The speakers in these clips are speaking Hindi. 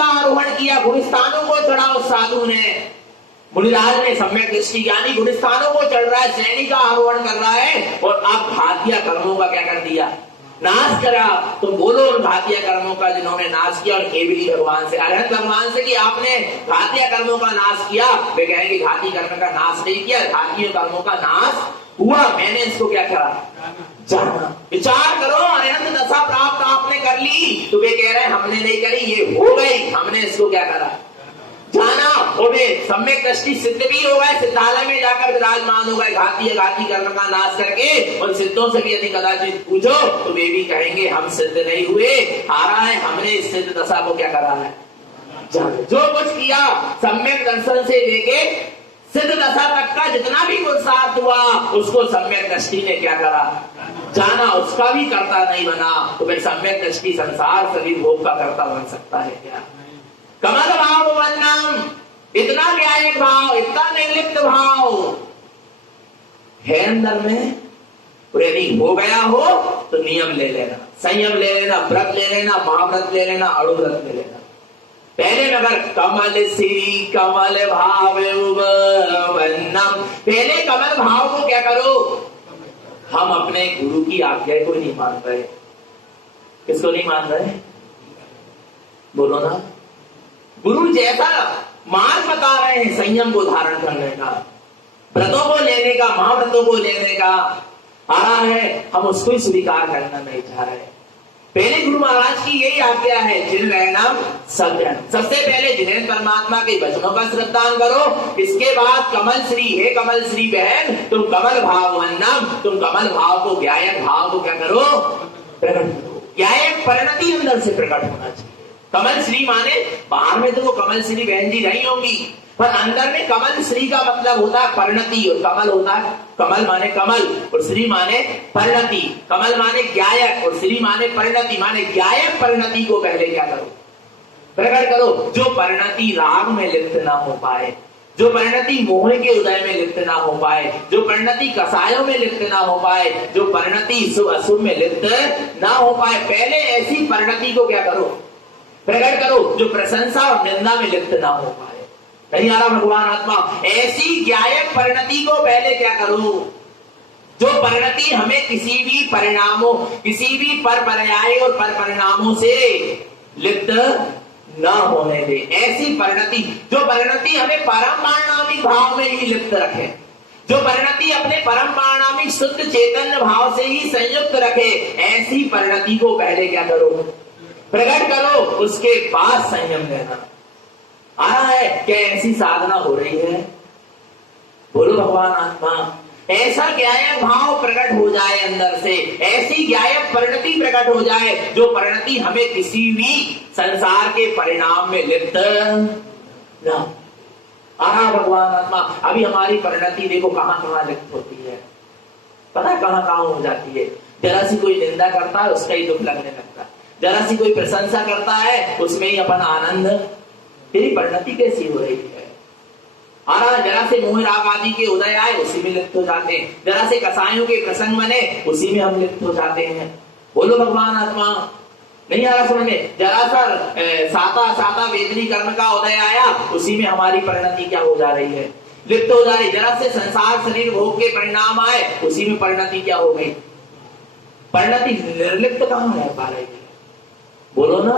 का आरोहण किया, गुणस्थानों को चढ़ा उस साधु ने, मुनिराज ने सम्यक दृष्टि ज्ञानी गुणस्थानों को चढ़ रहा है, श्रेणी का आरोहण कर रहा है, और आप घातिया कर्मों का क्या कर दिया, नाश करा। तो बोलो उन घातिया कर्मों का जिन्होंने नाश किया, और केवली भगवान से, अरहंत भगवान से कि आपने घातिया कर्मों का नाश किया। वे कहेंगे घाती कर्म का नाश नहीं किया, घातीय कर्मों का नाश हुआ, मैंने इसको क्या करा, जाना। विचार करो, अरहंत दशा प्राप्त आपने कर ली, तो वे कह रहे हैं हमने नहीं करी, ये हो गई, हमने इसको क्या करा, जाना। और वे सम्यक दृष्टि सिद्ध भी हो गए, सिद्धालय में जाकर विराजमान हो गए, घाती कर्म का नाश करके। और सिद्धों से भी यदि कदाचित पूछो तो वे भी कहेंगे हम सिद्ध नहीं हुए, हारा है, हमने इस सिद्ध दशा को क्या करा है, जाना। जो कुछ किया सम्यक दर्शन से लेके सिद्ध दशा तक का जितना भी पुरुषार्थ हुआ, उसको सम्यक दृष्टि ने क्या करा, जाना, उसका भी कर्ता नहीं बना। तो फिर सम्यक दृष्टि संसार सभी भोग का कर्ता बन सकता है क्या? कमल भाव वन्नम, इतना न्यायिक भाव, इतना निर्लिप्त भाव है अंदर में। यदि हो गया हो तो नियम ले लेना, संयम ले लेना, व्रत ले लेना, महाव्रत ले लेना, अणुव्रत ले लेना। पहले अगर कमल श्री कमल भाव वन्नम, पहले कमल भाव को क्या करो, हम अपने गुरु की आज्ञा को नहीं मान रहे। किसको नहीं मान रहे, बोलो ना। गुरु जैसा मार्ग बता रहे हैं संयम को धारण करने का, व्रतों को लेने का, महाव्रतों को लेने का आ रहा है, हम उसको ही स्वीकार करना नहीं चाह रहे। पहले गुरु महाराज की यही आज्ञा है, जिन रहना सज्जन, सबसे पहले जिन्हें परमात्मा के वचनों का श्रद्धान करो। इसके बाद कमल श्री, हे कमल श्री बहन, तुम कमल भाव वन्नम, तुम कमल भाव को, ज्ञायक भाव को क्या करो, प्रकट करो। ज्ञायक परिणति अंदर से प्रकट होना चाहिए। कमल श्री माने बाहर में तो वो कमल श्री बहन जी नहीं होंगी, पर अंदर में कमल श्री का मतलब होता है परिणति, और कमल होता है, कमल माने कमल और श्री माने परिणति। कमल माने ज्ञायक और श्री माने परिणति, माने ज्ञायक परिणति को पहले क्या करो, प्रकट करो। जो परिणति राग में लिप्त ना हो पाए, जो परिणति मोह के उदय में लिप्त ना हो पाए, जो परिणति कसायों में लिप्त ना हो पाए, जो परिणति शुभ अशुभ में लिप्त ना हो पाए, पहले ऐसी परिणति को क्या करो, प्रकट करो, जो प्रशंसा और निंदा में लिप्त ना हो पाए। नहीं आ रहा भगवान आत्मा, ऐसी ज्ञायक परिणति को पहले क्या करो, जो परिणति हमें किसी भी परिणामों, किसी भी पर पर्याय और पर परिणामों से लिप्त ना होने दे। ऐसी परिणति, जो परिणति हमें परम पारणामिक भाव में ही लिप्त रखे, जो परिणति अपने परम पारणामिक शुद्ध चैतन्य भाव से ही संयुक्त रखे, ऐसी परिणति को पहले क्या करो, प्रकट करो। उसके बाद संयम लेना। आ रहा है क्या, ऐसी साधना हो रही है, बोलो भगवान आत्मा। ऐसा ज्ञायक भाव प्रकट हो जाए अंदर से, ऐसी ज्ञायक परिणति प्रकट हो जाए, जो परिणति हमें किसी भी संसार के परिणाम में लिप्त ना। आ रहा भगवान आत्मा। अभी हमारी परिणति देखो कहां कहां लिप्त होती है, पता कहां कहां हो जाती है। जरा सी कोई निंदा करता है, उसका ही दुख लगने लगता है। जरा सी कोई प्रशंसा करता है, उसमें ही अपन आनंद। तेरी परिणति कैसी हो रही है? जरा से मोह राग आदि के उदय आए, उसी में लिप्त हो जाते हैं। जरा से कसायों के प्रसंग बने, उसी में हम लिप्त हो जाते हैं। बोलो भगवान आत्मा। नहीं आ रहा समझ में? जरा सा साता वेदनी कर्म का उदय आया, उसी में हमारी परिणति क्या हो जा रही है, लिप्त हो जा रही। जरा से संसार शरीर भोग के परिणाम आए, उसी में परिणति क्या हो गई, परिणति निर्लिप्त कहां रह पा रही है, बोलो ना।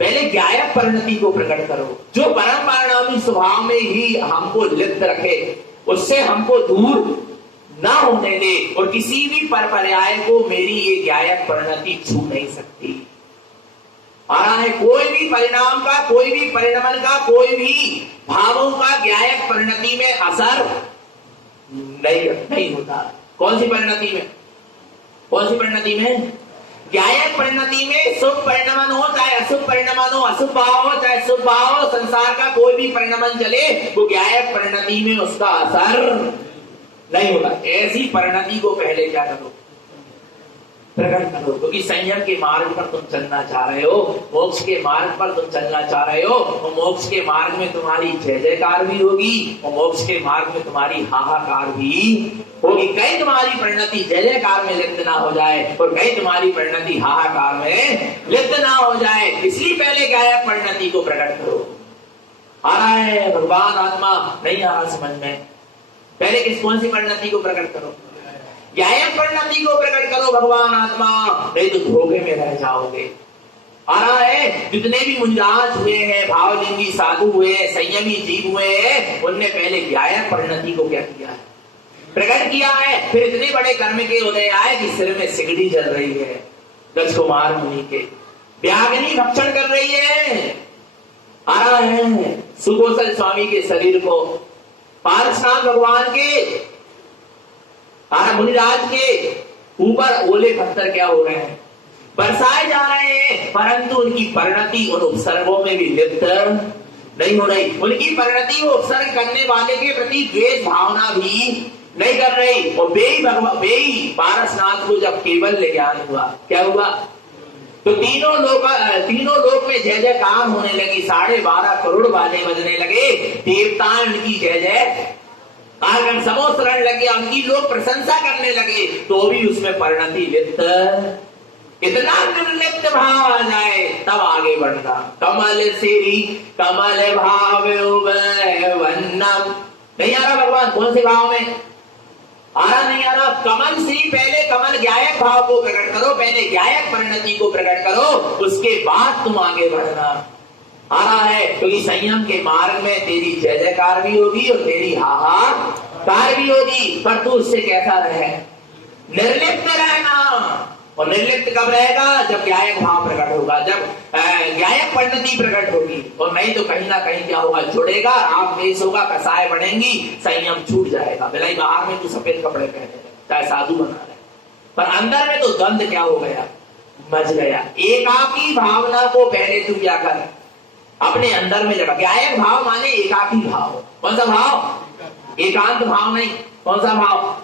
पहले ज्ञायक परिणति को प्रकट करो, जो परम परिणामी स्वभाव में ही हमको लिप्त रखे, उससे हमको दूर ना होने दे, और किसी भी पर पर्याय को मेरी ये ज्ञायक परिणति छू नहीं सकती। आ रहा है, कोई भी परिणाम का, कोई भी परिणमन का, कोई भी भावों का ज्ञायक परिणति में असर नहीं होता। कौन सी परिणति में, कौन सी परिणति में? ज्ञायक परिणति में शुभ परिणमन हो चाहे अशुभ परिणमन हो, अशुभ भाव हो चाहे शुभ भाव हो, संसार का कोई भी परिणमन चले, वो ज्ञायक परिणति में उसका असर नहीं होता। ऐसी परिणति को पहले क्या करो, प्रकट करो, क्योंकि संयम के मार्ग पर तुम चलना चाह रहे हो, मोक्ष के मार्ग पर तुम चलना चाह रहे हो, और मोक्ष के मार्ग में तुम्हारी जय जयकार भी होगी, और मोक्ष के मार्ग में तुम्हारी हाहाकार भी होगी। कहीं तुम्हारी परिणति जय जयकार में लिप्त ना हो जाए, और कहीं तुम्हारी परिणति हाहाकार में लिप्त ना हो जाए, इसलिए पहले गायब परिणति को प्रकट करो। आ रहा है भगवान आत्मा, नहीं आ रहा समझ में, पहले कौन सी परिणति को प्रकट करो? गायब परिणति को प्रकट करो भगवान आत्मा, नहीं तो धोखे में रह जाओगे। आ रहा है, जितने भी मुनिराज हुए हैं, भावलिंगी साधु हुए हैं, संयमी जीव हुए हैं, उनने पहले गायब परिणति को क्या किया है? प्रकट किया है। फिर इतने बड़े कर्म के उदय आए कि सिर में सिगड़ी जल रही है, गज कुमार मुनि के, व्याग्नि भक्षण कर रही है। आ रहा है, सुगोसल स्वामी के शरीर को पारसनाथ भगवान के मुनिराज के ऊपर ओले पत्थर क्या हो रहे हैं? बरसाए जा रहे हैं, परंतु उनकी परिणति उन उपसर्गों में भी लिप्त नहीं हो रही। उनकी परिणति वो उपसर्ग करने वाले के प्रति द्वेष भावना भी नहीं कर रही। और बेई पारसनाथ को जब केवल ज्ञान हुआ, क्या हुआ? तो तीनों लोक में जय जयकार होने लगी, 12.5 करोड़ बाजे बजने लगे, देवता उनकी जय जय आगन समो शरण लगे, उनकी लोग प्रशंसा करने लगे, तो भी उसमें परिणति लिप्त, इतना निर्लिप्त भाव आ जाए तब आगे बढ़ना। कमल सिरी कमल भाव वन्नम, नहीं आ रहा भगवान कौन से भाव में? आ रहा नहीं आ रहा? कमल श्री, पहले कमल गायक भाव को प्रकट करो, पहले गायक परिणति को प्रकट करो, उसके बाद तुम आगे बढ़ना। आ रहा है, क्योंकि संयम के मार्ग में तेरी जय जयकार भी होगी और तेरी हाहाकार भी होगी, पर तू उससे कैसा रहे? निर्लिप्त रहना। और निर्लिप्त कब रहेगा? जब गायक भाव प्रकट होगा, जब गायक परिणति प्रकट होगी। और नहीं तो कहीं ना कहीं क्या होगा? जुड़ेगा, आप देश होगा, कसाय बढ़ेंगी, संयम छूट जाएगा। भलाई बाहर में तो सफेद कपड़े पहने, चाहे साधु बना रहे, पर अंदर में तो द्वंद क्या हो गया? मच गया। एकाकी भावना को पहले तू क्या कर, अपने अंदर में जगा। गायक भाव माने एकाकी भाव। कौन सा भाव? एकांत भाव नहीं। कौन सा भाव?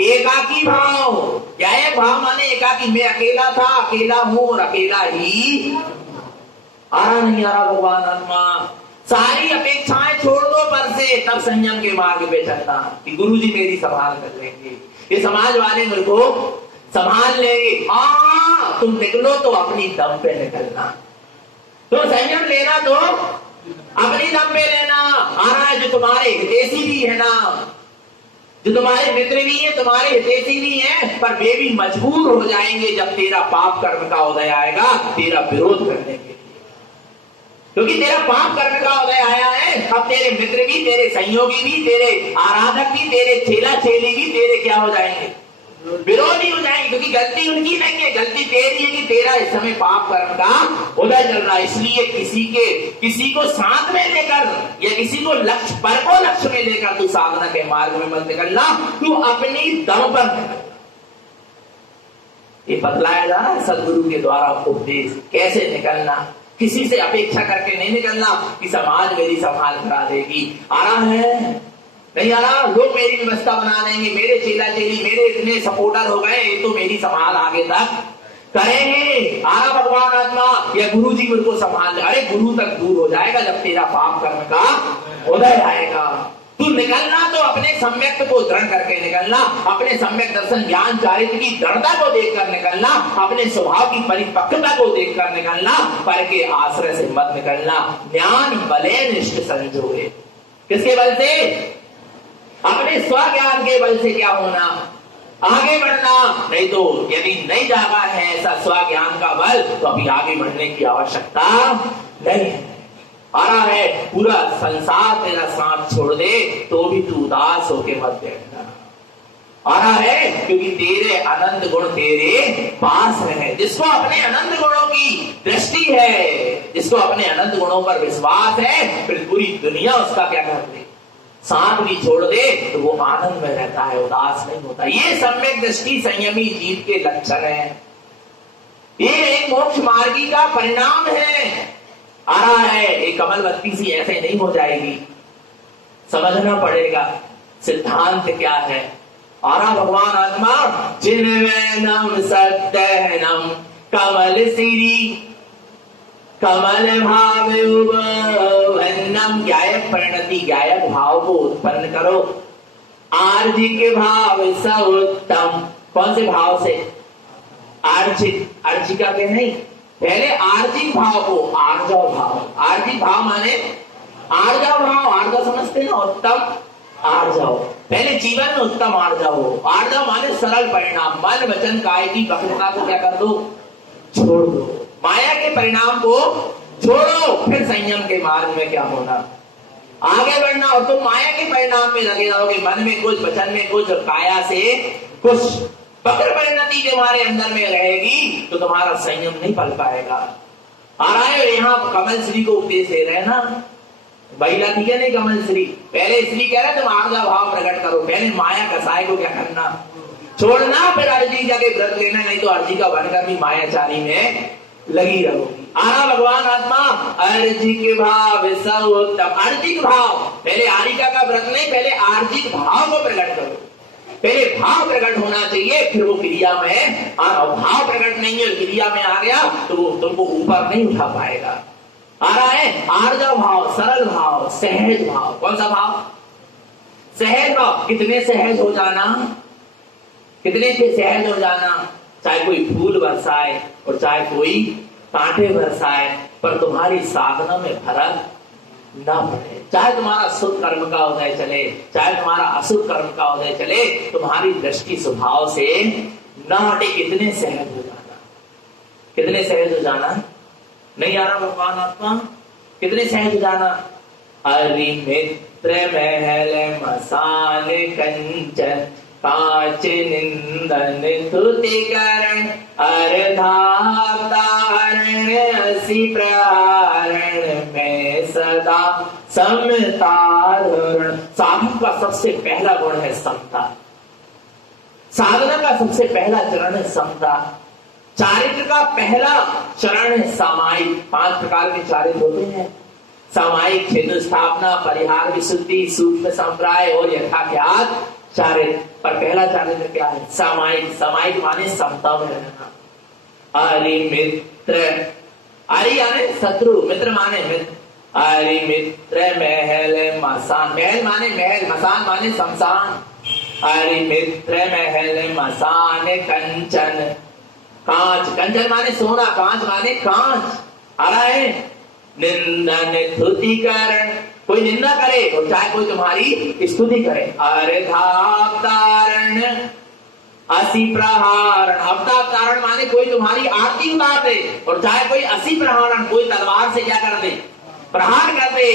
एकाकी भाव। गायक भाव माने एकाकी, मैं अकेला था, अकेला हूं और अकेला ही। आ रहा नहीं आ रहा भगवान आत्मा? सारी अपेक्षाएं छोड़ दो पर से, तब संयम के मार्ग पे चलना कि गुरुजी मेरी संभाल कर लेंगे, ये समाज वाले मेरे को संभाल लेंगे। हाँ, तुम निकलो तो अपनी दम पे निकलना, तो संयम लेना तो अपनी दम पे लेना। आ रहा है, जो तुम्हारे हितैषी भी है ना, जो तुम्हारे मित्र भी है, तुम्हारे हितैषी भी है, पर वे भी मजबूर हो जाएंगे जब तेरा पाप कर्म का उदय आएगा तेरा विरोध करने के लिए, क्योंकि तेरा पाप कर्म का उदय आया है। अब तेरे मित्र भी, तेरे सहयोगी भी, तेरे आराधक भी, तेरे चेला चेली भी तेरे क्या हो जाएंगे? विरोधी हो जाएंगे, क्योंकि गलती उनकी नहीं है, गलती तेरी है कि तेरा इस समय पाप कर्म का उदय चल रहा है। इसलिए किसी को साथ में लेकर या किसी को लक्ष्य में लेकर तू साधना के मार्ग में मत निकलना, तू अपनी दम पर निकलना। ये बतलाया जा रहा है सदगुरु के द्वारा उपदेश, कैसे निकलना। किसी से अपेक्षा करके नहीं निकलना कि समाज मेरी संभाल करा देगी। आ रहा है नहीं आ रहा? लोग मेरी व्यवस्था बना देंगे, मेरे चेला चेली, मेरे इतने सपोर्टर हो गए, ये तो मेरी संभाल आगे तक करेंगे। आ रहा भगवान आत्मा, या गुरु जी मेरे को संभाल ले। अरे गुरु तक दूर हो जाएगा जब तेरा पाप कर्म का उदय आएगा। तू निकलना तो अपने सम्यक को दृढ़ करके निकलना, अपने सम्यक दर्शन ज्ञान चारित्र की दृढ़ता को देखकर निकलना, अपने स्वभाव की परिपक्वता को देखकर निकलना, पर के आश्रय से मत निकलना। ज्ञान बले निष्ठ संजोगे, किसके बल से? अपने स्वज्ञान के बल से क्या होना? आगे बढ़ना। नहीं तो यदि नहीं जागा है ऐसा स्वज्ञान का बल, तो अभी आगे बढ़ने की आवश्यकता नहीं है। आ रहा है, पूरा संसार तेरा साथ छोड़ दे तो भी तू उदास होके मत बैठना। आ रहा है, क्योंकि तेरे अनंत गुण तेरे पास है। जिसको अपने अनंत गुणों की दृष्टि है, जिसको अपने अनंत गुणों पर विश्वास है, फिर पूरी दुनिया उसका क्या कर दे, साथ भी छोड़ दे, तो वो आनंद में रहता है, उदास नहीं होता। ये सम्यक दृष्टि संयमी जीव के लक्षण है। ये एक मोक्ष मार्गी का परिणाम है। आ रहा है, एक कमलवती सी ऐसे नहीं हो जाएगी, समझना पड़ेगा सिद्धांत क्या है। आरा भगवान आत्मा चिन्वैनम सत्यनम कमल सिरी कमल भाव वन्नम गायक परिणति, गायक भाव को उत्पन्न करो। आर्जी के भाव स उत्तम, कौन से भाव से? आर्जित, अर्जिका के नहीं, पहले आर्जित भाव को आर्जव भाव। आर्जित भाव माने आर्जव भाव, आर्जव समझते ना, उत्तम आर्जव। पहले जीवन में उत्तम आर्जव हो। आर्जव माने सरल परिणाम, मन वचन काय की वक्रता को क्या कर दो? छोड़ दो, माया के परिणाम को छोड़ो, फिर संयम के मार्ग में क्या होना? आगे बढ़ना। और तुम माया के परिणाम में लगे रहोगे, मन में कुछ, वचन में कुछ, और काया से कुछ, वक्र परिणति तुम्हारे अंदर में रहेगी तो तुम्हारा संयम नहीं पल पाएगा। आ रहा है यहाँ कमल श्री को उपदेश दे रहे हैं ना, महिला ठीक है नहीं, कमल श्री। पहले श्री कह रहे तुम आर्जा भाव प्रकट करो, पहले माया कसाय को क्या करना? छोड़ना, फिर अर्जी जाके व्रत लेना, नहीं तो अर्जी का बनकर भी मायाचारी में लगी रहोगी। आरा भगवान आत्मा अर्जिक भाव स उत्तम, अर्जिक भाव, पहले आरिका का व्रत नहीं, पहले आर्जिक भाव को प्रकट करो। पहले भाव प्रकट होना चाहिए, फिर वो क्रिया में। भाव प्रकट नहीं है, क्रिया में आ गया तो वो तुमको ऊपर नहीं उठा पाएगा। आ रहा है आर्जव भाव, सरल भाव, सहज भाव। कौन सा भाव? सहज भाव। कितने सहज हो जाना, कितने से सहज हो जाना, चाहे कोई फूल बरसाए और चाहे कोई कांटे बरसाए, पर तुम्हारी साधना में फर्क ना पड़े। चाहे तुम्हारा शुद्ध कर्म का उदय चले, चाहे तुम्हारा अशुद्ध कर्म का उदय चले, तुम्हारी दृष्टि स्वभाव से न हटे। कितने सहज हो जाना, कितने सहज हो जाना। नहीं आ रहा भगवान आत्मा, कितने सहज हो जाना। हरि मित्र महल मसान कंचन कांच निंदन तुतिकरण अर्धावतारण असी प्रहरण में सदा समता धरण। साधु का सबसे पहला गुण है समता, साधना का सबसे पहला चरण है समता। चारित्र का पहला चरण है सामायिक। 5 प्रकार के चारित्र होते हैं, सामायिक, क्षेत्र स्थापना, परिहार विशुद्धि, सूक्ष्म संप्राय और यथाख्यात चारित्र। पर पहला चारित्र क्या है? सामायिक। सामायिक माने समता में रहना। हरि मित्र, हरि यानी शत्रु, मित्र माने मित्र। हरि मित्र महल मसान, महल माने महल, मसान माने शमशान। हरि मित्र महल मसान कंचन कांच, कंचन माने सोना, कांच माने कांच। आ रहा है निंदन स्तुतिकरण, कोई निंदा करे और चाहे कोई तुम्हारी स्तुति करे। अर्धावतारण असी प्रहारण, अवतारण माने कोई तुम्हारी आरती उतार दे और चाहे कोई असी प्रहारण, कोई तलवार से क्या कर दे? प्रहार कर दे।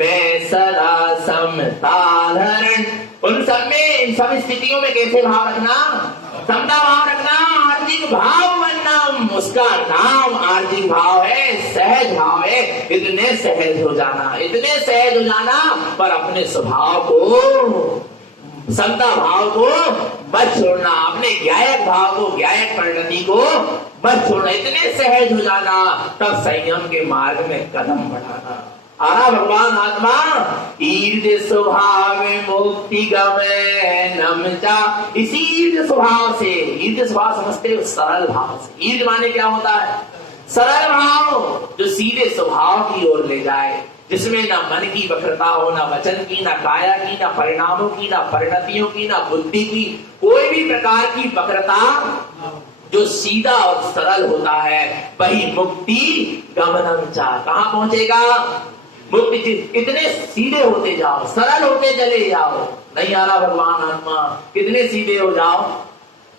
मैं सदा समताधरण, उन सब में, इन सब स्थितियों में कैसे भाव रखना? समता भाव रखना। आर्थिक भाव बनना, उसका नाम आर्थिक भाव है, सहज भाव है। इतने सहज हो जाना, इतने सहज हो जाना, पर अपने स्वभाव को, समता भाव को मत छोड़ना, अपने ज्ञायक भाव को, ज्ञायक परिणति को मत छोड़ना। इतने सहज हो जाना, तब संयम के मार्ग में कदम बढ़ाना। आरा भगवान आत्मा ईर्द स्वभाव मुक्ति गमे नमचा। इसी ईर्द स्वभाव से, ईर्द स्वभाव समझते हो? सरल भाव से। ईर्द माने क्या होता है? सरल भाव, जो सीधे स्वभाव की ओर ले जाए, जिसमें ना मन की वक्रता हो, ना वचन की, ना काया की, ना परिणामों की, ना परिणतियों की, ना बुद्धि की, कोई भी प्रकार की वक्रता, जो सीधा और सरल होता है, वही मुक्ति गमनम चा। कहां पहुंचेगा? मुक्ति। इतने सीधे होते जाओ, सरल होते चले जाओ। नहीं आ रहा भगवान आत्मा, कितने सीधे हो जाओ,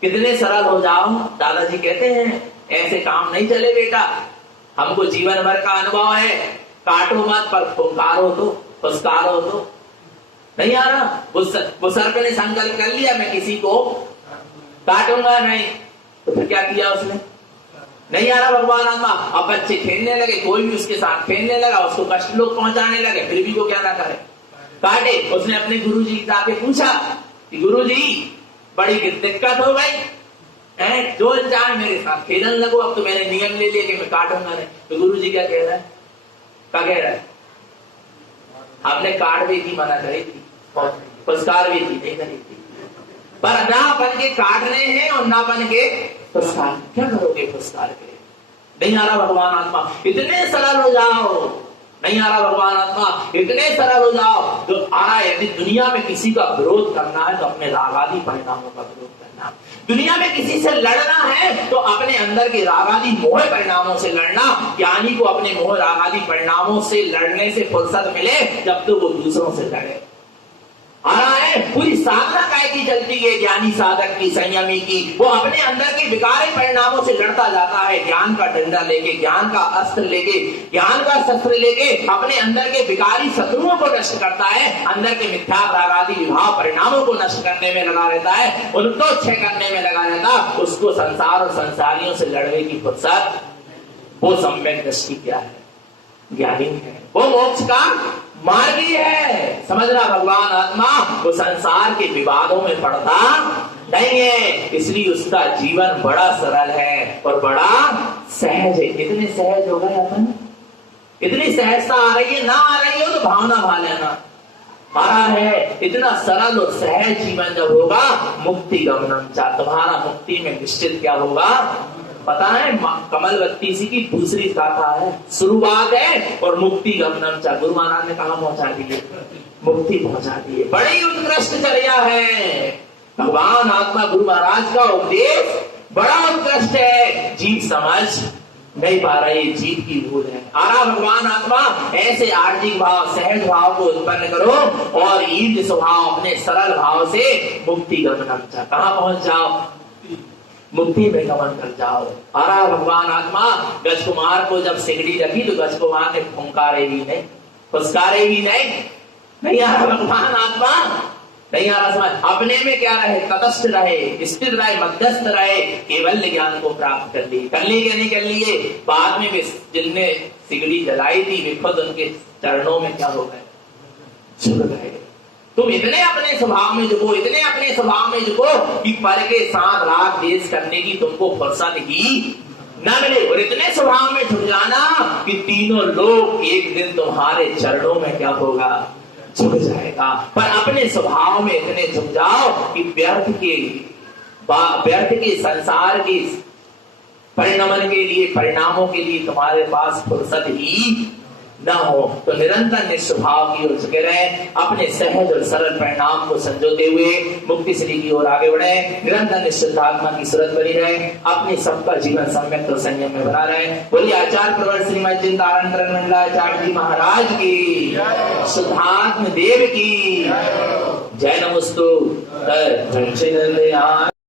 कितने सरल हो जाओ। दादाजी कहते हैं ऐसे काम नहीं चले बेटा, हमको जीवन भर का अनुभव है, काटो मत पर पुकारो तो, पुस्कारो तो। नहीं आ रहा। वो सर्प ने संकल्प कर लिया मैं किसी को काटूंगा नहीं, तो फिर क्या किया उसने? नहीं आ रहा भगवान आत्मा। अब बच्चे खेलने लगे, कोई भी उसके साथ खेलने लगा, उसको कष्ट लोग पहुंचाने लगे, फिर भी वो क्या ना करे, काटे। उसने अपने गुरुजी से आके पूछा कि गुरुजी बड़ी दिक्कत हो गई है, जो चाहे मेरे साथ खेलने लगो, अब तो मैंने नियम ले लिया कि मैं काटूंगा नहीं। तो गुरुजी क्या कह रहा है? क्या कह रहा है? आपने काट भी थी, मना करी थी, पुरस्कार भी थी, नहीं करी थी। पर ना बन के काटने हैं और ना बन के पुरस्कार। क्या करोगे पुरस्कार के? नहीं आ रहा भगवान आत्मा, इतने सरल हो जाओ। नहीं आ रहा भगवान आत्मा, इतने सरल हो जाओ। जो आ रहा है, यदि दुनिया में किसी का विरोध करना है तो अपने रागादि परिणामों का विरोध करना। दुनिया में किसी से लड़ना है तो अपने अंदर के रागादि मोह परिणामों से लड़ना। ज्ञानी को अपने मोह रागादि परिणामों से लड़ने से फुर्सत मिले जब तो वो दूसरों से लड़े। आ रहा है, पूरी साधना काय की चलती है ज्ञानी साधक की, संयमी की। वो अपने अंदर के विकारी परिणामों से लड़ता जाता है, ज्ञान का डंडा लेके, ज्ञान का अस्त्र लेके, ज्ञान का शस्त्र लेके अपने अंदर के विकारी शत्रुओं को नष्ट करता है। अंदर के मिथ्या रागादि विभाव परिणामों को नष्ट करने में लगा रहता है, उनको क्षय करने में लगा रहता। उसको संसार और संसारियों से लड़ने की फुर्सत, वो सम्यक दृष्टि क्या है? ज्ञानी है, वो मोक्ष का मार्गी है। समझना भगवान आत्मा वो संसार के विवादों में पड़ता नहीं है, इसलिए उसका जीवन बड़ा सरल है और बड़ा सहज है। कितने सहज हो गए अपन, इतनी सहजता आ रही है, ना आ रही हो तो भावना भा लेना। आ रहा है, इतना सरल और सहज जीवन जब होगा, मुक्ति गमनम चा, तुम्हारा मुक्ति में निश्चित क्या होगा पता है? कमलवती जी की दूसरी गाथा है, शुरुआत है और मुक्ति गमनम चा। गुरु महाराज ने कहा पहुंचा दिए? मुक्ति पहुंचा दिए। बड़ी उत्कृष्ट चर्या है भगवान आत्मा गुरु महाराज का उपदेश, बड़ा उत्कृष्ट है। जीव समझ नहीं पा रही, जीव की भूल है। आ रहा भगवान आत्मा, ऐसे आर्थिक भाव, सहज भाव को उत्पन्न करो और ईद स्वभाव, अपने सरल भाव से मुक्ति गमनम चा। कहां पहुंच जाओ? मुक्ति में गमन कर जाओ। आ रहा भगवान आत्मा, गज कुमार को जब सिगड़ी रखी तो गज कुमार ने फुंकारे भी नहीं, फुसकारे भी नहीं। नहीं आ रहा भगवान आत्मा, नहीं आ रहा समझ। अपने में क्या रहे? तटस्थ रहे, स्थिर रहे, मध्यस्थ रहे, केवल ज्ञान को प्राप्त कर लिए। कर लिए क्या नहीं कर लिए? बाद में भी जिनने सिगड़ी जलाई थी वे खुद उनके चरणों में क्या हो गए? झुक गए। तुम इतने अपने स्वभाव में झुको, इतने अपने स्वभाव में झुको कि पर के साथ रात देश करने की तुमको फुर्सत ही न मिले। और इतने स्वभाव में झुक जाना कि तीनों लोग एक दिन तुम्हारे चरणों में क्या होगा? झुक जाएगा। पर अपने स्वभाव में इतने झुक जाओ कि व्यर्थ के संसार के परिणमन के लिए, परिणामों के लिए तुम्हारे पास फुर्सत ही न हो। तो निरंतर निस्वभाव की ओर झुके रहे, अपने सहज और सरल परिणाम को संजोते हुए मुक्ति श्री की ओर आगे बढ़े। निरंतर निश्चितात्मा की सूरत बनी रहे, अपने सबका जीवन सम्यक और संयम में बना रहे। बोलिए आचार्य प्रवर श्रीमद चिंतारण मंडलाचार्य जी महाराज की, शुद्धात्म देव की जय। नमस्तु।